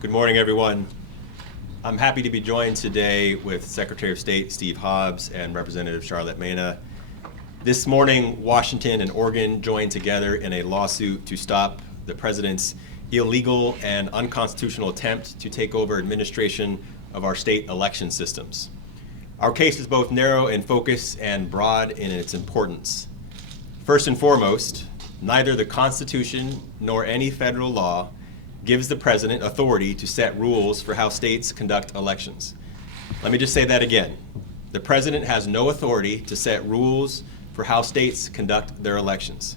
Good morning, everyone. I'm happy to be joined today with Secretary of State Steve Hobbs and Representative Charlotte Mena. This morning, Washington and Oregon joined together in a lawsuit to stop the president's illegal and unconstitutional attempt to take over administration of our state election systems. Our case is both narrow in focus and broad in its importance. First and foremost, neither the Constitution nor any federal law gives the president authority to set rules for how states conduct elections. Let me just say that again. The president has no authority to set rules for how states conduct their elections.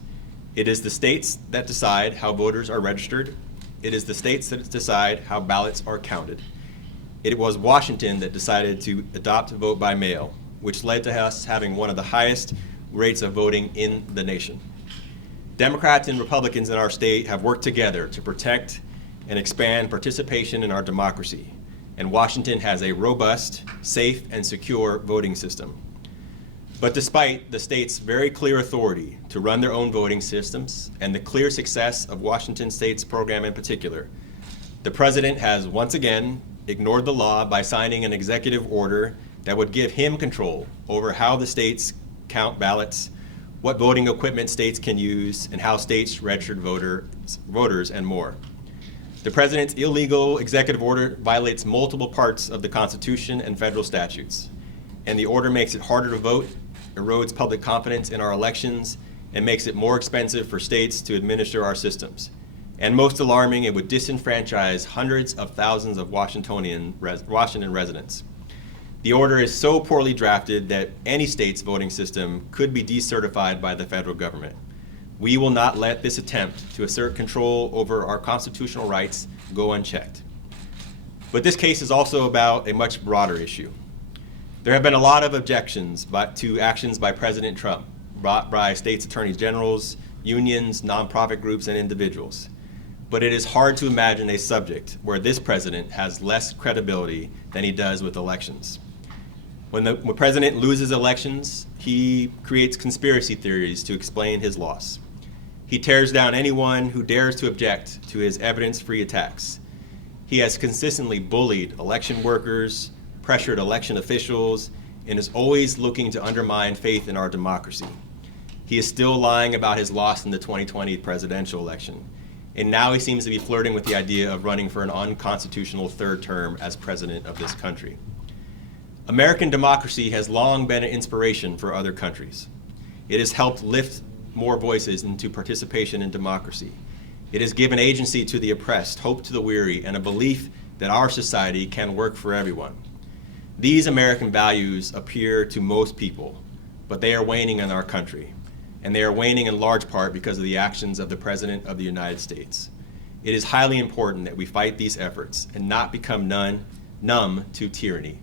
It is the states that decide how voters are registered. It is the states that decide how ballots are counted. It was Washington that decided to adopt vote by mail, which led to us having one of the highest rates of voting in the nation. Democrats and Republicans in our state have worked together to protect and expand participation in our democracy, and Washington has a robust, safe, and secure voting system. But despite the state's very clear authority to run their own voting systems and the clear success of Washington State's program in particular, the president has once again ignored the law by signing an executive order that would give him control over how the states count ballots, what voting equipment states can use, and how states register voters, and more. The president's illegal executive order violates multiple parts of the Constitution and federal statutes, and the order makes it harder to vote, erodes public confidence in our elections, and makes it more expensive for states to administer our systems. And most alarming, it would disenfranchise hundreds of thousands of Washington residents. The order is so poorly drafted that any state's voting system could be decertified by the federal government. We will not let this attempt to assert control over our constitutional rights go unchecked. But this case is also about a much broader issue. There have been a lot of objections to actions by President Trump, brought by states' attorneys generals, unions, nonprofit groups, and individuals. But it is hard to imagine a subject where this president has less credibility than he does with elections. When the president loses elections, he creates conspiracy theories to explain his loss. He tears down anyone who dares to object to his evidence-free attacks. He has consistently bullied election workers, pressured election officials, and is always looking to undermine faith in our democracy. He is still lying about his loss in the 2020 presidential election, and now he seems to be flirting with the idea of running for an unconstitutional third term as president of this country. American democracy has long been an inspiration for other countries. It has helped lift more voices into participation in democracy. It has given agency to the oppressed, hope to the weary, and a belief that our society can work for everyone. These American values appear to most people, but they are waning in our country, and they are waning in large part because of the actions of the President of the United States. It is highly important that we fight these efforts and not become numb to tyranny.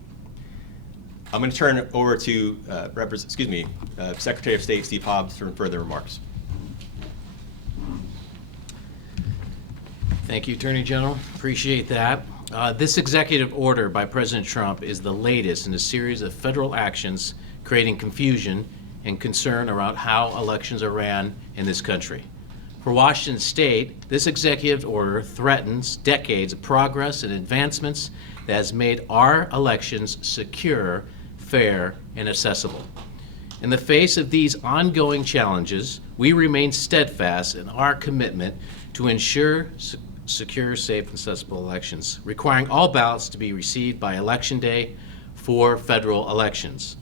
I'm going to turn it over to Secretary of State Steve Hobbs for further remarks. Thank you, Attorney General. Appreciate that. This executive order by President Trump is the latest in a series of federal actions creating confusion and concern around how elections are ran in this country. For Washington State, this executive order threatens decades of progress and advancements that has made our elections secure, fair, and accessible. In the face of these ongoing challenges, we remain steadfast in our commitment to ensure secure, safe, and accessible elections, requiring all ballots to be received by Election Day for federal elections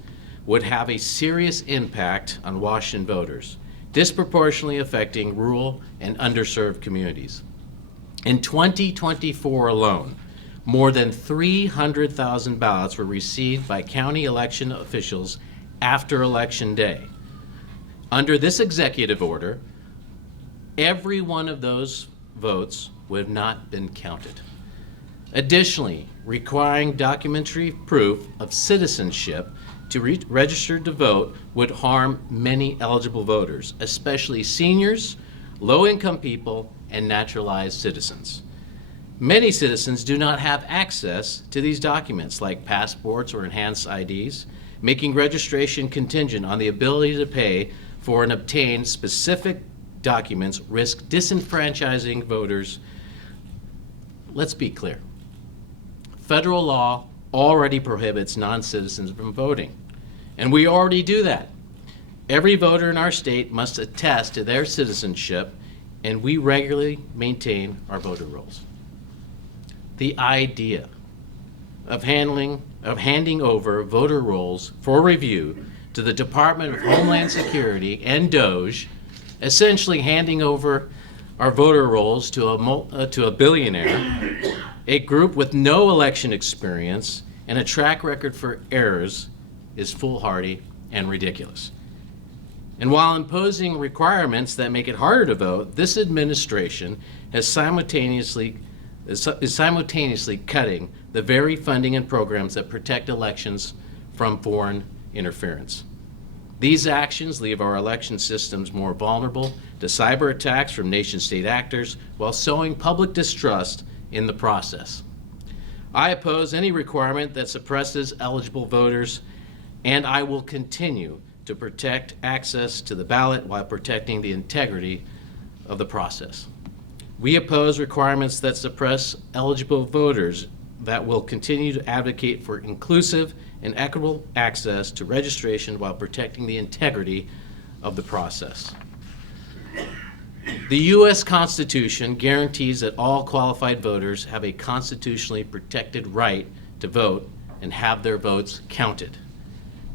would have a serious impact on Washington voters, disproportionately affecting rural and underserved communities. In 2024 alone, more than 300,000 ballots were received by county election officials after Election Day. Under this executive order, every one of those votes would have not been counted. Additionally, requiring documentary proof of citizenship to register to vote would harm many eligible voters, especially seniors, low-income people, and naturalized citizens. Many citizens do not have access to these documents like passports or enhanced IDs, making registration contingent on the ability to pay for and obtain specific documents risk disenfranchising voters. Let's be clear. federal law already prohibits non-citizens from voting, and we already do that. Every voter in our state must attest to their citizenship, and we regularly maintain our voter rolls. The idea of handing over voter rolls for review to the Department of Homeland Security and DOJ, essentially handing over our voter rolls to a billionaire, a group with no election experience and a track record for errors, is foolhardy and ridiculous. And while imposing requirements that make it harder to vote, this administration is simultaneously cutting the very funding and programs that protect elections from foreign interference. These actions leave our election systems more vulnerable to cyber attacks from nation-state actors while sowing public distrust in the process. I oppose any requirement that suppresses eligible voters, and I will continue to protect access to the ballot while protecting the integrity of the process. We oppose requirements that suppress eligible voters that will continue to advocate for inclusive and equitable access to registration while protecting the integrity of the process. The U.S. Constitution guarantees that all qualified voters have a constitutionally protected right to vote and have their votes counted.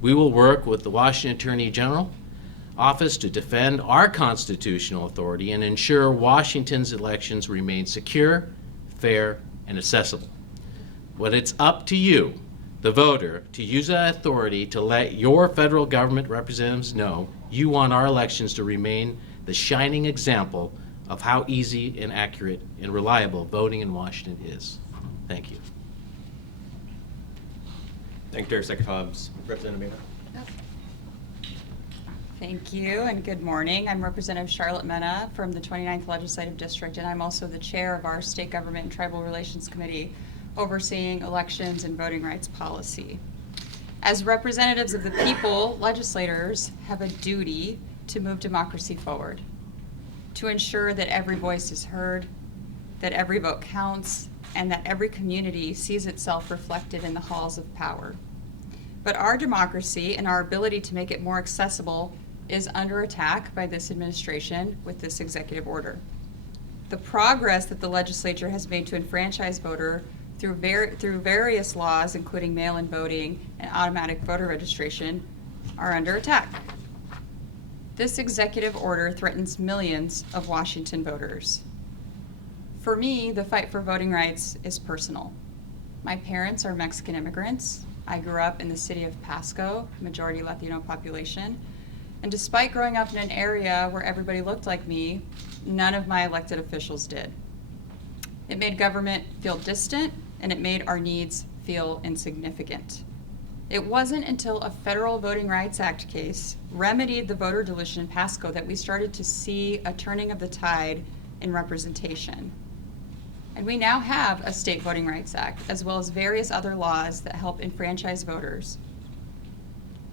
We will work with the Washington Attorney General Office to defend our constitutional authority and ensure Washington's elections remain secure, fair, and accessible. But it's up to you, the voter, to use that authority to let your federal government representatives know you want our elections to remain the shining example of how easy and accurate and reliable voting in Washington is. Thank you. Thank you, Secretary Hobbs. Representative Mena. Thank you and good morning. I'm Representative Charlotte Mena from the 29th Legislative District, and I'm also the chair of our State Government and Tribal Relations Committee overseeing elections and voting rights policy. As representatives of the people, legislators have a duty to move democracy forward, to ensure that every voice is heard, that every vote counts, and that every community sees itself reflected in the halls of power. But our democracy and our ability to make it more accessible is under attack by this administration with this executive order. The progress that the legislature has made to enfranchise voters through various laws, including mail-in voting and automatic voter registration, are under attack. This executive order threatens millions of Washington voters. For me, the fight for voting rights is personal. My parents are Mexican immigrants. I grew up in the city of Pasco, majority Latino population. And despite growing up in an area where everybody looked like me, none of my elected officials did. It made government feel distant, and it made our needs feel insignificant. It wasn't until a federal Voting Rights Act case remedied the voter dilution in Pasco that we started to see a turning of the tide in representation. And we now have a state Voting Rights Act, as well as various other laws that help enfranchise voters.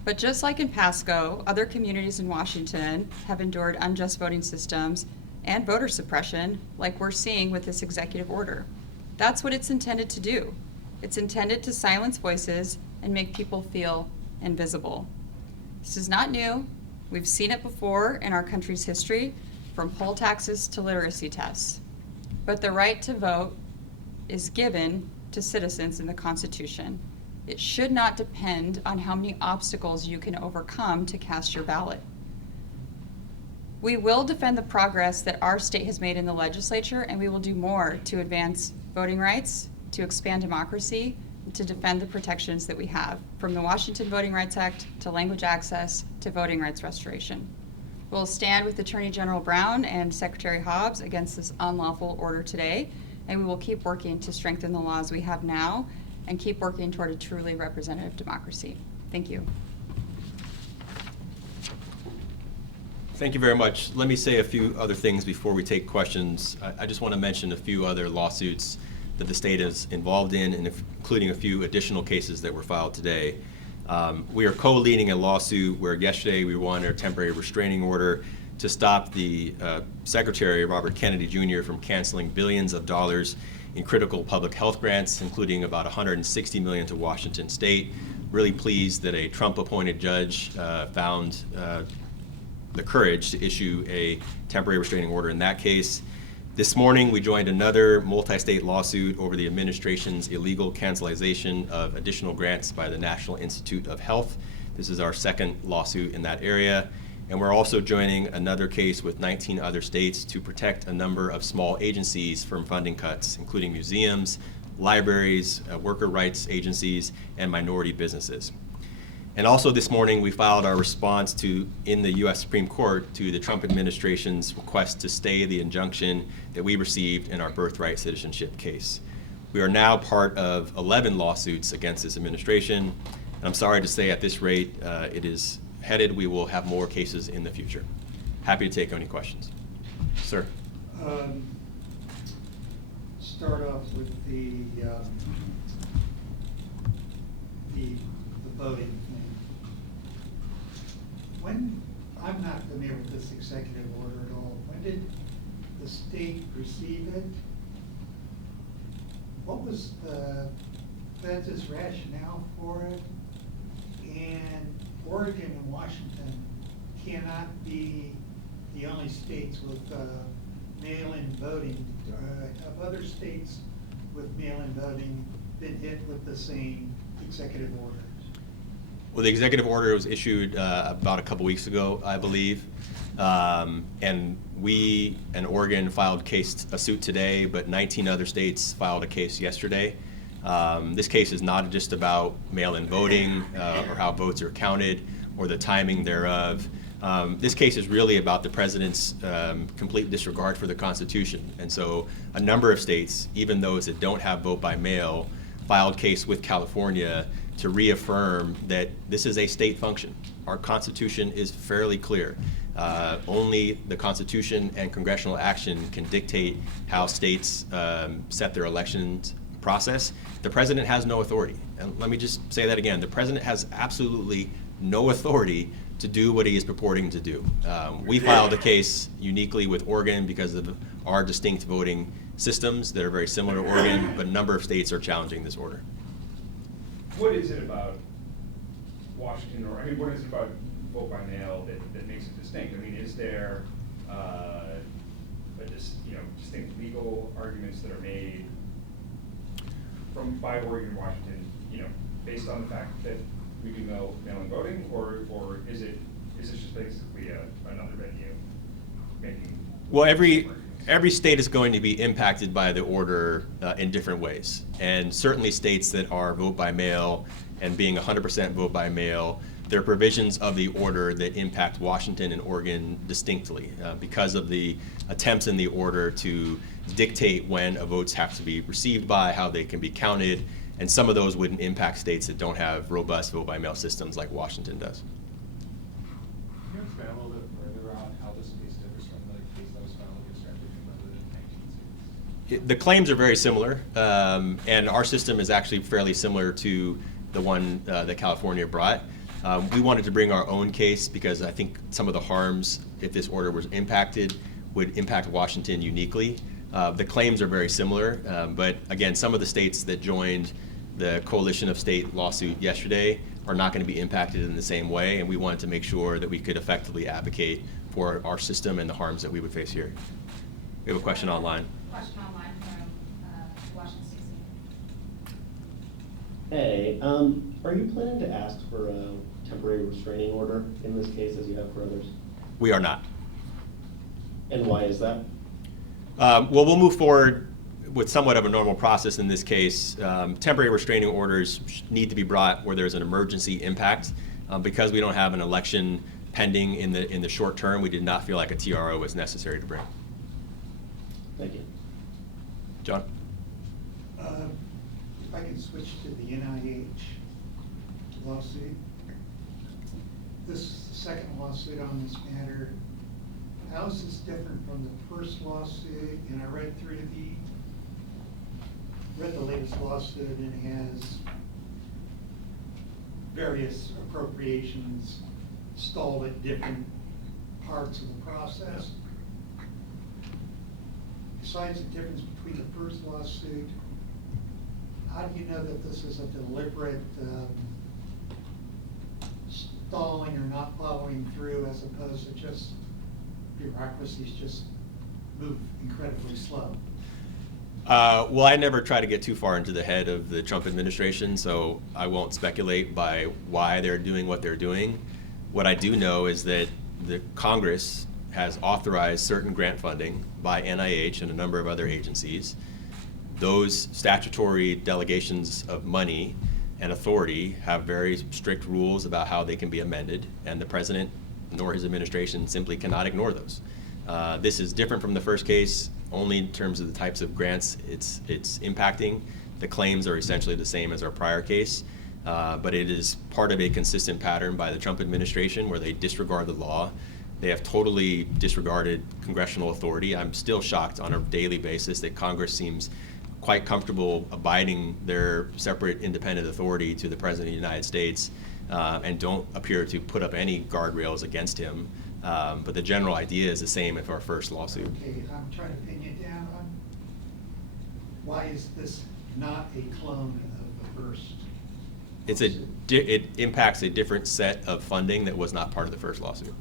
But just like in Pasco, other communities in Washington have endured unjust voting systems and voter suppression like we're seeing with this executive order. That's what it's intended to do. It's intended to silence voices and make people feel invisible. This is not new. We've seen it before in our country's history, from poll taxes to literacy tests. But the right to vote is given to citizens in the Constitution. It should not depend on how many obstacles you can overcome to cast your ballot. We will defend the progress that our state has made in the legislature, and we will do more to advance voting rights, to expand democracy, and to defend the protections that we have, from the Washington Voting Rights Act to language access to voting rights restoration. We'll stand with Attorney General Brown and Secretary Hobbs against this unlawful order today, and we will keep working to strengthen the laws we have now and keep working toward a truly representative democracy. Thank you. Thank you very much. Let me say a few other things before we take questions. I just want to mention a few other lawsuits that the state is involved in, and including a few additional cases that were filed today. We are co-leading a lawsuit where yesterday we won a temporary restraining order to stop the Secretary, Robert Kennedy Jr., from canceling billions of dollars in critical public health grants, including about $160 million to Washington State. Really pleased that a Trump-appointed judge found the courage to issue a temporary restraining order in that case. This morning, we joined another multi-state lawsuit over the administration's illegal cancellation of additional grants by the National Institute of Health. This is our second lawsuit in that area. And we're also joining another case with 19 other states to protect a number of small agencies from funding cuts, including museums, libraries, worker rights agencies, and minority businesses. And also this morning, we filed our response in the U.S. Supreme Court to the Trump administration's request to stay the injunction that we received in our birthright citizenship case. We are now part of 11 lawsuits against this administration. And I'm sorry to say at this rate, it is headed. We will have more cases in the future. Happy to take any questions. Sir. Start off with the voting thing. When, I'm not familiar with this executive order at all. When did the state receive it? What was the Fed's rationale for it? And Oregon and Washington cannot be the only states with mail-in voting. Have other states with mail-in voting been hit with the same executive orders? Well, the executive order was issued about a couple weeks ago, I believe. And we and Oregon filed a suit today, but 19 other states filed a case yesterday. This case is not just about mail-in voting or how votes are counted or the timing thereof. This case is really about the president's complete disregard for the Constitution. And so a number of states, even those that don't have vote by mail, filed case with California to reaffirm that this is a state function. Our Constitution is fairly clear. Only the Constitution and congressional action can dictate how states set their elections process. The president has no authority. And let me just say that again. The president has absolutely no authority to do what he is purporting to do. We filed a case uniquely with Oregon because of our distinct voting systems that are very similar to Oregon, but a number of states are challenging this order. What is it about Washington, or I mean, what is it about vote by mail that makes it distinct? I mean, is there distinct legal arguments that are made by Oregon and Washington, based on the fact that we do mail-in voting, or is this just basically another venue making? Well, every state is going to be impacted by the order in different ways, and certainly states that are vote by mail and being 100% vote by mail, there are provisions of the order that impact Washington and Oregon distinctly because of the attempts in the order to dictate when votes have to be received by, how they can be counted, and some of those wouldn't impact states that don't have robust vote by mail systems like Washington does. Can you expand a little bit further on how this case differs from the case that was filed against the 19 states? The claims are very similar, and our system is actually fairly similar to the one that California brought. We wanted to bring our own case because I think some of the harms, if this order was impacted, would impact Washington uniquely. The claims are very similar, but again, some of the states that joined the coalition of state lawsuit yesterday are not going to be impacted in the same way, and we wanted to make sure that we could effectively advocate for our system and the harms that we would face here. We have a question online. Question online from Washington, D.C. Hey, are you planning to ask for a temporary restraining order in this case as you have for others? We are not. And why is that? Well, we'll move forward with somewhat of a normal process in this case. Temporary restraining orders need to be brought where there's an emergency impact. Because we don't have an election pending in the short term, we did not feel like a TRO was necessary to bring. Thank you. John? If I can switch to the NIH lawsuit. This is the second lawsuit on this matter. How is this different from the first lawsuit? And I read the latest lawsuit, and it has various appropriations stalled at different parts of the process. besides the difference between the first lawsuit, how do you know that this is a deliberate stalling or not following through as opposed to just bureaucracies just move incredibly slow? Well, I never try to get too far into the head of the Trump administration, so I won't speculate by why they're doing what they're doing. What I do know is that the Congress has authorized certain grant funding by NIH and a number of other agencies. Those statutory delegations of money and authority have very strict rules about how they can be amended, and the president nor his administration simply cannot ignore those. This is different from the first case only in terms of the types of grants it's impacting. The claims are essentially the same as our prior case, but it is part of a consistent pattern by the Trump administration where they disregard the law. They have totally disregarded congressional authority. I'm still shocked on a daily basis that Congress seems quite comfortable abiding their separate independent authority to the President of the United States and don't appear to put up any guardrails against him. But the general idea is the same as our first lawsuit. Okay, I'm trying to pin you down on why is this not a clone of the first? It impacts a different set of funding that was not part of the first lawsuit.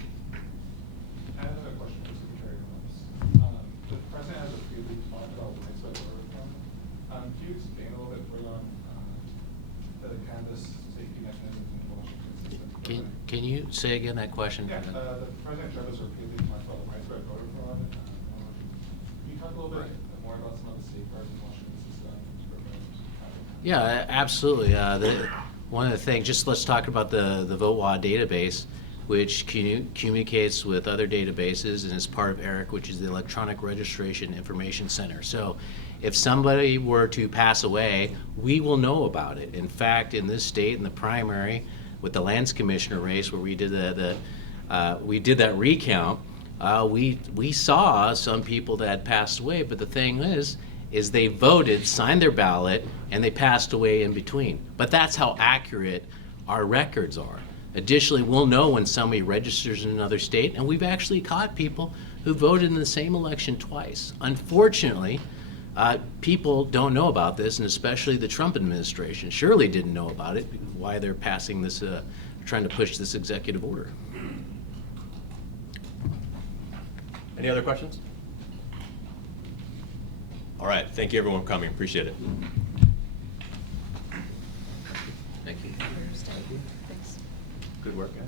I have another question for Secretary Holmes. The president has repeatedly talked about rights by order fund. Can you explain a little bit further on the canvas safety mechanisms in the Washington system? Can you say again that question? Yeah, the President Trump has repeatedly talked about the rights by voter fraud. Can you talk a little bit more about some of the safeguards in the Washington system? Yeah, absolutely. One of the things, just let's talk about the VoteWa database, which communicates with other databases and is part of ERIC, which is the Electronic Registration Information Center. So if somebody were to pass away, we will know about it. In fact, in this state, in the primary, with the Lands Commissioner race where we did that recount, we saw some people that had passed away, but the thing is they voted, signed their ballot, and they passed away in between. But that's how accurate our records are. Additionally, we'll know when somebody registers in another state, and we've actually caught people who voted in the same election twice. Unfortunately, people don't know about this, and especially the Trump administration surely didn't know about it, why they're passing this, trying to push this executive order. Any other questions? All right, thank you everyone for coming, appreciate it. Thank you. Thanks. Good work, guys.